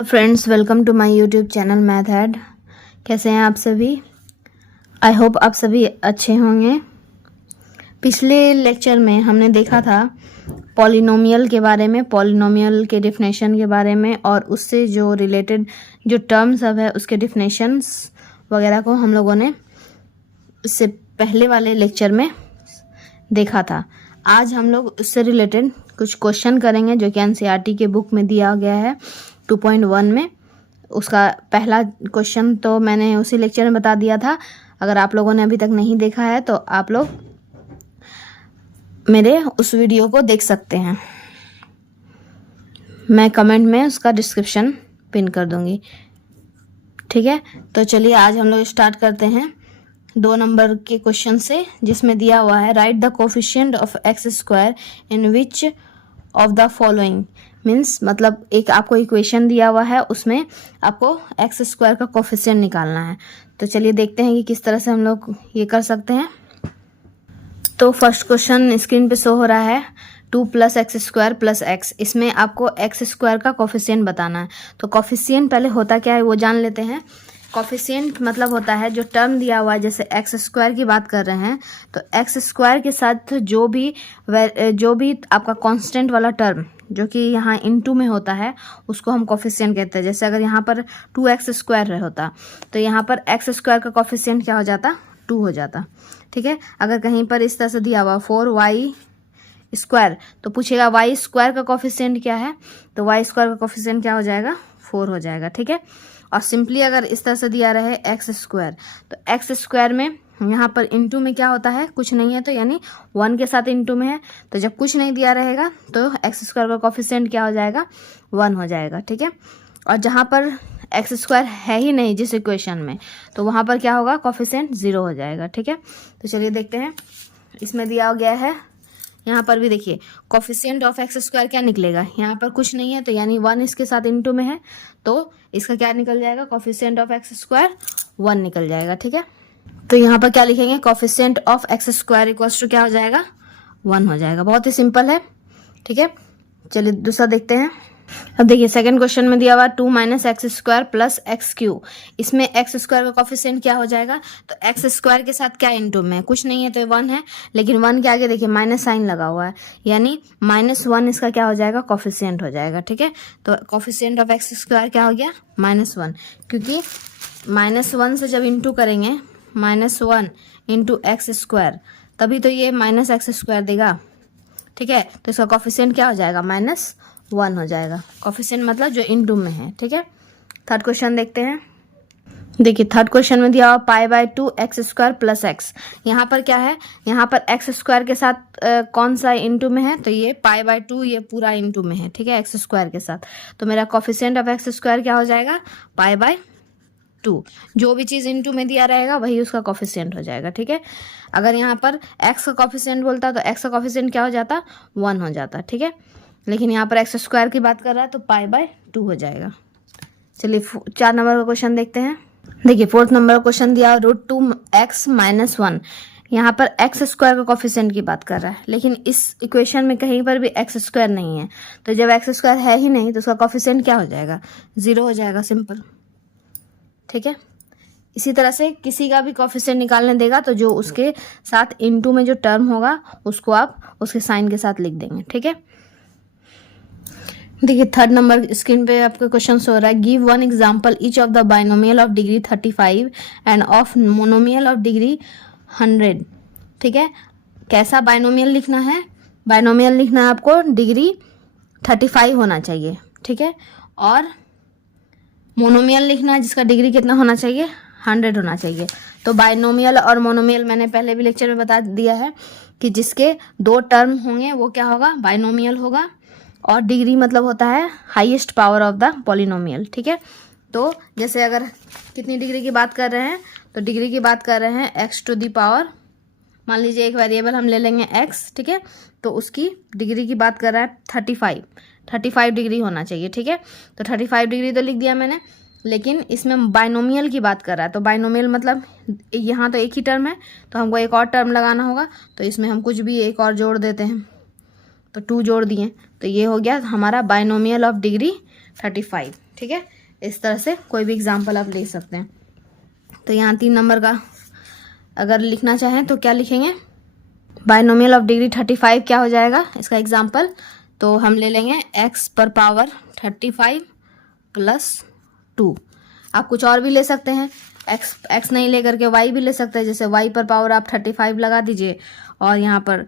Friends, welcome to my YouTube channel math head. कैसे हैं आप सभी? आई होप आप सभी अच्छे होंगे। पिछले लेक्चर में हमने देखा था पॉलिनोमियल के बारे में, पॉलिनोमियल के डिफिनेशन के बारे में, और उससे जो रिलेटेड जो टर्म सब है उसके डिफिनेशंस वगैरह को हम लोगों ने इससे पहले वाले लेक्चर में देखा था। आज हम लोग उससे रिलेटेड कुछ क्वेश्चन करेंगे जो कि एनसीईआरटी के बुक में दिया गया है 2.1 में। उसका पहला क्वेश्चन तो मैंने उसी लेक्चर में बता दिया था। अगर आप लोगों ने अभी तक नहीं देखा है तो आप लोग मेरे उस वीडियो को देख सकते हैं। मैं कमेंट में उसका डिस्क्रिप्शन पिन कर दूंगी, ठीक है। तो चलिए आज हम लोग स्टार्ट करते हैं 2 नंबर के क्वेश्चन से, जिसमें दिया हुआ है right the coefficient of X square in which of the following. Means मतलब एक आपको इक्वेशन दिया हुआ है, उसमें आपको एक्स स्क्वायर का कोफिशिएंट निकालना है। तो चलिए देखते हैं कि किस तरह से हम लोग ये कर सकते हैं। तो फर्स्ट क्वेश्चन स्क्रीन पे शो हो रहा है 2 + x स्क्वायर + x। इसमें आपको एक्स स्क्वायर का कोफिशिएंट बताना है। तो कोफिशिएंट पहले होता क्या है वो जान लेते हैं। कोफिशिएंट मतलब होता है जो टर्म दिया हुआ है, जैसे एक्स स्क्वायर की बात कर रहे हैं तो एक्स स्क्वायर के साथ जो भी आपका कांस्टेंट वाला टर्म जो कि यहाँ इनटू में होता है उसको हम कोफिशिएंट कहते हैं। जैसे अगर यहाँ पर 2x स्क्वायर होता तो यहाँ पर एक्स स्क्वायर का कोफिशिएंट क्या हो जाता? 2 हो जाता, ठीक है। अगर कहीं पर इस तरह से दिया हुआ 4y स्क्वायर तो पूछेगा y स्क्वायर का कोफिशिएंट क्या है, तो y स्क्वायर का कोफिशिएंट क्या हो जाएगा? 4 हो जाएगा, ठीक है। और सिंपली अगर इस तरह से दिया रहे एक्स स्क्वायर तो एक्स स्क्वायर में यहाँ पर इंटू में क्या होता है? कुछ नहीं है, तो यानी 1 के साथ इंटू में है। तो जब कुछ नहीं दिया रहेगा तो एक्स स्क्वायर का कोफिशिएंट क्या हो जाएगा? 1 हो जाएगा, ठीक है। और जहाँ पर एक्स स्क्वायर है ही नहीं जिस इक्वेशन में, तो वहाँ पर क्या होगा? कोफिशिएंट 0 हो जाएगा, ठीक है। तो चलिए देखते हैं। इसमें दिया गया है, यहाँ पर भी देखिए कोफिशिएंट ऑफ एक्स स्क्वायर क्या निकलेगा? यहाँ पर कुछ नहीं है तो यानी 1 इसके साथ इंटू में है, तो इसका क्या निकल जाएगा? कोफिशिएंट ऑफ एक्स स्क्वायर 1 निकल जाएगा, ठीक है। तो यहाँ पर क्या लिखेंगे? Coefficient of X square equals to क्या हो जाएगा? 1 हो जाएगा। बहुत ही सिंपल है, ठीक है। चलिए दूसरा देखते हैं। अब देखिए सेकंड क्वेश्चन में दिया हुआ 2 - x स्क्वायर + x³। इसमें एक्स स्क्वायर का कोफिशिएंट क्या हो जाएगा? तो एक्स स्क्वायर के साथ क्या इंटू में? कुछ नहीं है तो 1 है, लेकिन 1 के आगे देखिए माइनस साइन लगा हुआ है, यानी -1 इसका क्या हो जाएगा? कोफिशिएंट हो जाएगा, ठीक है। तो कोफिशिएंट ऑफ एक्स स्क्वायर क्या हो गया? -1, क्योंकि -1 से जब इंटू करेंगे -1 × एक्स स्क्वायर तभी तो ये -x स्क्वायर देगा, ठीक है। तो इसका कोफिशिएंट क्या हो जाएगा? -1 हो जाएगा। कोफिशिएंट मतलब जो इनटू में है, ठीक है। थर्ड क्वेश्चन देखते हैं। देखिए थर्ड क्वेश्चन में दिया हुआ π/2 x स्क्वायर + x। यहाँ पर क्या है? यहाँ पर एक्स स्क्वायर के साथ कौन सा इनटू में है? तो ये π/2 ये पूरा इनटू में है, ठीक है, एक्स स्क्वायर के साथ। तो मेरा कोफिशिएंट ऑफ एक्स स्क्वायर क्या हो जाएगा? π/2। जो भी चीज़ इनटू में दिया रहेगा वही उसका कोफिशिएंट हो जाएगा, ठीक है। अगर यहाँ पर x का कोफिशिएंट बोलता तो x का कोफिशिएंट क्या हो जाता? 1 हो जाता, ठीक है। लेकिन यहाँ पर एक्स स्क्वायर की बात कर रहा है तो π/2 हो जाएगा। चलिए 4 नंबर का क्वेश्चन देखते हैं। देखिए 4th नंबर का क्वेश्चन दिया √2x - 1। यहाँ पर एक्स स्क्वायर का कोफिशिएंट की बात कर रहा है, लेकिन इस इक्वेशन में कहीं पर भी एक्स स्क्वायर नहीं है। तो जब एक्स स्क्वायर है ही नहीं तो उसका कोफिशिएंट क्या हो जाएगा? 0 हो जाएगा, सिंपल, ठीक है। इसी तरह से किसी का भी कोफिशिएंट निकालने देगा तो जो उसके साथ इनटू में जो टर्म होगा उसको आप उसके साइन के साथ लिख देंगे, ठीक है। देखिए थर्ड नंबर स्क्रीन पे आपका क्वेश्चन हो रहा है give 1 example each of the binomial of degree 35 end of monomial of degree 100, ठीक है। कैसा बाइनोमियल लिखना है? बाइनोमियल लिखना है आपको डिग्री 35 होना चाहिए, ठीक है। और मोनोमियल लिखना है जिसका डिग्री कितना होना चाहिए? 100 होना चाहिए। तो बाइनोमियल और मोनोमियल मैंने पहले भी लेक्चर में बता दिया है कि जिसके 2 टर्म होंगे वो क्या होगा? बाइनोमियल होगा। और डिग्री मतलब होता है highest power of the polynomial, ठीक है। तो जैसे अगर कितनी डिग्री की बात कर रहे हैं तो डिग्री की बात कर रहे हैं x⁴, मान लीजिए एक वेरिएबल हम ले लेंगे x, ठीक है। तो उसकी डिग्री की बात कर रहा है 35 डिग्री होना चाहिए, ठीक है। तो 35 डिग्री तो लिख दिया मैंने, लेकिन इसमें बाइनोमियल की बात कर रहा है। तो बाइनोमियल मतलब यहाँ तो एक ही टर्म है तो हमको एक और टर्म लगाना होगा, तो इसमें हम कुछ भी एक और जोड़ देते हैं, तो 2 जोड़ दिए तो ये हो गया हमारा बाइनोमियल ऑफ डिग्री 35। ठीक है, इस तरह से कोई भी एग्जाम्पल आप ले सकते हैं। तो यहाँ 3 नंबर का अगर लिखना चाहें तो क्या लिखेंगे, बाइनोमियल ऑफ डिग्री 35 क्या हो जाएगा इसका एग्जाम्पल। तो हम ले लेंगे x पर पावर 35 प्लस 2। आप कुछ और भी ले सकते हैं, x नहीं ले करके y भी ले सकते हैं। जैसे y पर पावर आप 35 लगा दीजिए और यहाँ पर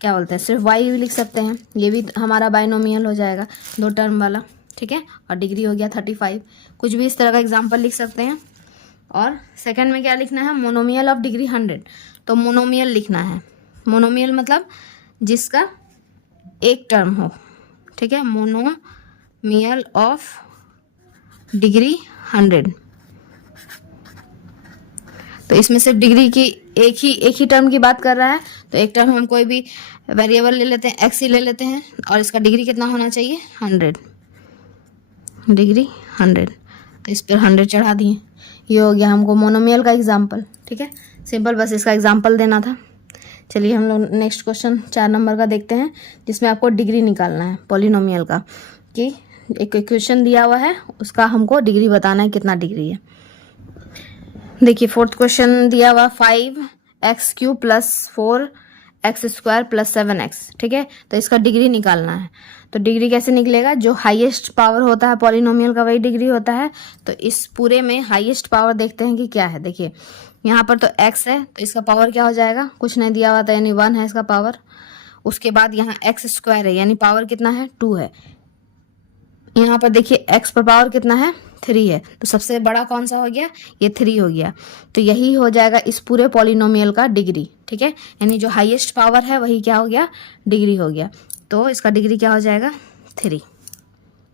क्या बोलते हैं सिर्फ y भी लिख सकते हैं, ये भी हमारा बाइनोमियल हो जाएगा 2 टर्म वाला। ठीक है, और डिग्री हो गया 35। कुछ भी इस तरह का एग्जाम्पल लिख सकते हैं। और सेकंड में क्या लिखना है, मोनोमियल ऑफ डिग्री 100। तो मोनोमियल लिखना है, मोनोमियल मतलब जिसका एक टर्म हो। ठीक है, मोनोमियल ऑफ डिग्री 100। तो इसमें सिर्फ डिग्री की एक ही टर्म की बात कर रहा है। तो एक टर्म हम कोई भी वेरिएबल ले लेते हैं, एक्स ही ले लेते हैं, और इसका डिग्री कितना होना चाहिए 100, डिग्री 100। तो इस पर 100 चढ़ा दिए, ये हो गया हमको मोनोमियल का एग्जाम्पल। ठीक है, सिंपल, बस इसका एग्जाम्पल देना था। चलिए हम लोग नेक्स्ट क्वेश्चन 4 नंबर का देखते हैं, जिसमें आपको डिग्री निकालना है पॉलिनोमियल का। कि एक इक्वेशन दिया हुआ है, उसका हमको डिग्री बताना है कितना डिग्री है। देखिए 4th क्वेश्चन दिया हुआ 5x³ plus 4x² plus 7x। ठीक है, तो इसका डिग्री निकालना है। तो डिग्री कैसे निकलेगा, जो हाईएस्ट पावर होता है पॉलिनोमियल का वही डिग्री होता है। तो इस पूरे में हाईएस्ट पावर देखते हैं कि क्या है। देखिए यहाँ पर तो x है, तो इसका पावर क्या हो जाएगा, कुछ नहीं दिया हुआ था यानी 1 है इसका पावर। उसके बाद यहाँ x² है यानी पावर कितना है 2 है। यहाँ पर देखिए x पर पावर कितना है 3 है, तो सबसे बड़ा कौन सा हो गया, ये 3 हो गया। तो यही हो जाएगा इस पूरे पॉलिनोमियल का डिग्री। ठीक है, यानी जो हाईएस्ट पावर है वही क्या हो गया, डिग्री हो गया। तो इसका डिग्री क्या हो जाएगा 3।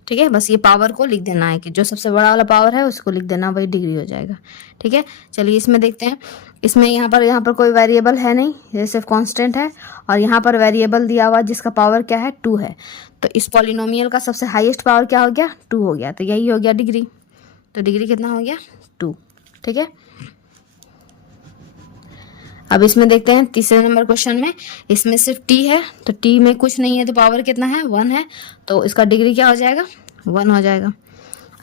ठीक है, बस ये पावर को लिख देना है कि जो सबसे बड़ा वाला पावर है उसको लिख देना, वही डिग्री हो जाएगा। ठीक है, चलिए इसमें देखते हैं। इसमें यहाँ पर कोई वेरिएबल है नहीं, ये सिर्फ कांस्टेंट है। और यहाँ पर वेरिएबल दिया हुआ जिसका पावर क्या है 2 है। तो इस पॉलिनोमियल का सबसे हाईएस्ट पावर क्या हो गया 2 हो गया, तो यही हो गया डिग्री। तो डिग्री कितना हो गया 2। ठीक है, अब इसमें देखते हैं तीसरे नंबर क्वेश्चन में। इसमें सिर्फ t है, तो t में कुछ नहीं है, तो पावर कितना है 1 है। तो इसका डिग्री क्या हो जाएगा 1 हो जाएगा।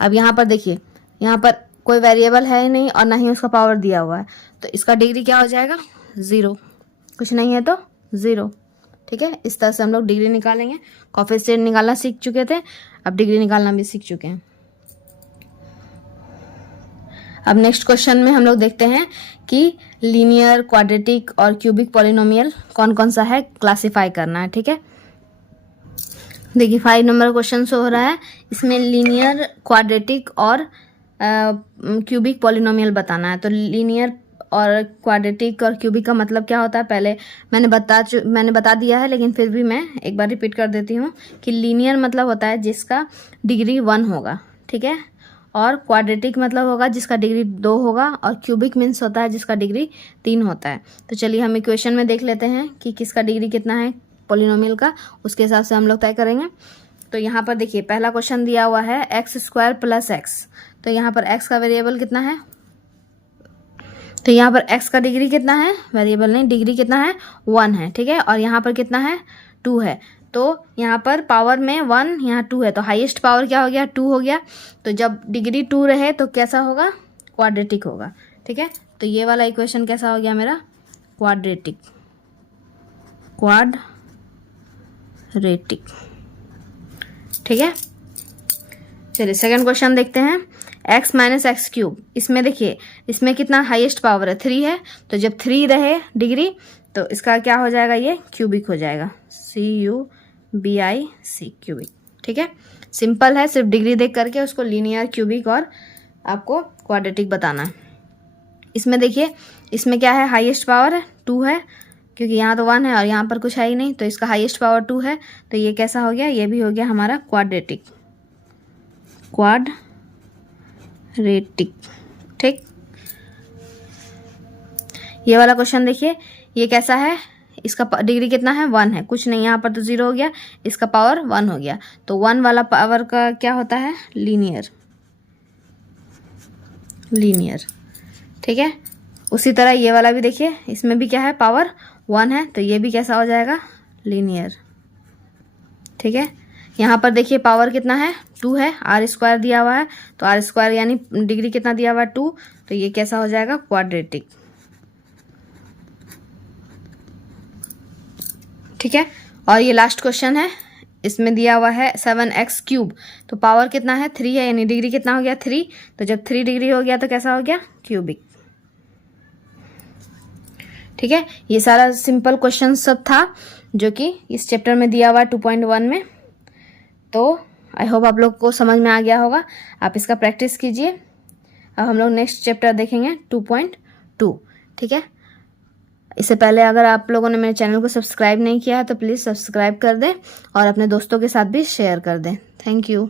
अब यहाँ पर देखिए, यहाँ पर कोई वेरिएबल है ही नहीं और ना ही उसका पावर दिया हुआ है, तो इसका डिग्री क्या हो जाएगा 0। कुछ नहीं है तो 0। ठीक है, इस तरह से हम लोग डिग्री निकालेंगे। कोएफिशिएंट निकालना सीख चुके थे, अब डिग्री निकालना भी सीख चुके हैं। अब नेक्स्ट क्वेश्चन में हम लोग देखते हैं कि लीनियर, क्वाड्रेटिक और क्यूबिक पॉलिनोमियल कौन कौन सा है, क्लासिफाई करना है। ठीक है, देखिए 5 नंबर क्वेश्चन शो हो रहा है। इसमें लीनियर, क्वाड्रेटिक और क्यूबिक पॉलिनोमियल बताना है। तो लीनियर और क्वाड्रेटिक और क्यूबिक का मतलब क्या होता है पहले मैंने बता दिया है, लेकिन फिर भी मैं एक बार रिपीट कर देती हूँ कि लीनियर मतलब होता है जिसका डिग्री 1 होगा। ठीक है, और क्वाड्रेटिक मतलब होगा जिसका डिग्री 2 होगा, और क्यूबिक मीन्स होता है जिसका डिग्री 3 होता है। तो चलिए हम इक्वेशन में देख लेते हैं कि किसका डिग्री कितना है पॉलिनोमियल का, उसके हिसाब से हम लोग तय करेंगे। तो यहाँ पर देखिए पहला क्वेश्चन दिया हुआ है x² प्लस x। तो यहाँ पर x का वेरिएबल कितना है, तो यहाँ पर x का डिग्री कितना है, वेरिएबल नहीं, डिग्री कितना है 1 है। ठीक है, और यहाँ पर कितना है 2 है। तो यहाँ पर पावर में 1, यहाँ 2 है, तो हाईएस्ट पावर क्या हो गया 2 हो गया। तो जब डिग्री 2 रहे तो कैसा होगा, क्वाड्रेटिक होगा। ठीक है, तो ये वाला इक्वेशन कैसा हो गया मेरा, क्वाड्रेटिक। ठीक है, चलिए सेकंड क्वेश्चन देखते हैं। x माइनस x³, इसमें देखिए इसमें कितना हाईएस्ट पावर है 3 है। तो जब 3 रहे डिग्री तो इसका क्या हो जाएगा, ये क्यूबिक हो जाएगा, CUBIC क्यूबिक। ठीक है, सिंपल है, सिर्फ डिग्री देख करके उसको लीनियर, क्यूबिक और आपको क्वाड्रेटिक बताना है। इसमें देखिए इसमें क्या है, हाईएस्ट पावर है 2 है, क्योंकि यहाँ तो 1 है और यहाँ पर कुछ है ही नहीं, तो इसका हाईएस्ट पावर 2 है। तो ये कैसा हो गया, ये भी हो गया हमारा क्वाड्रेटिक। ठीक, ये वाला क्वेश्चन देखिए, ये कैसा है, इसका डिग्री कितना है 1 है, कुछ नहीं, यहाँ पर तो 0 हो गया, इसका पावर 1 हो गया। तो 1 वाला पावर का क्या होता है, लीनियर। ठीक है, उसी तरह ये वाला भी देखिए, इसमें भी क्या है, पावर 1 है, तो ये भी कैसा हो जाएगा, लीनियर। ठीक है, यहाँ पर देखिए पावर कितना है 2 है, आर स्क्वायर दिया हुआ है, तो आर स्क्वायर यानी डिग्री कितना दिया हुआ है 2, तो ये कैसा हो जाएगा क्वाड्रेटिक। ठीक है, और ये लास्ट क्वेश्चन है, इसमें दिया हुआ है 7x क्यूब, तो पावर कितना है 3 है, यानी डिग्री कितना हो गया 3, तो जब 3 डिग्री हो गया तो कैसा हो गया क्यूबिक। ठीक है, ये सारा सिंपल क्वेश्चन सब था जो कि इस चैप्टर में दिया हुआ है 2.1 में। तो आई होप आप लोग को समझ में आ गया होगा, आप इसका प्रैक्टिस कीजिए। अब हम लोग नेक्स्ट चैप्टर देखेंगे 2.2। ठीक है, इससे पहले अगर आप लोगों ने मेरे चैनल को सब्सक्राइब नहीं किया है तो प्लीज़ सब्सक्राइब कर दें और अपने दोस्तों के साथ भी शेयर कर दें। Thank you.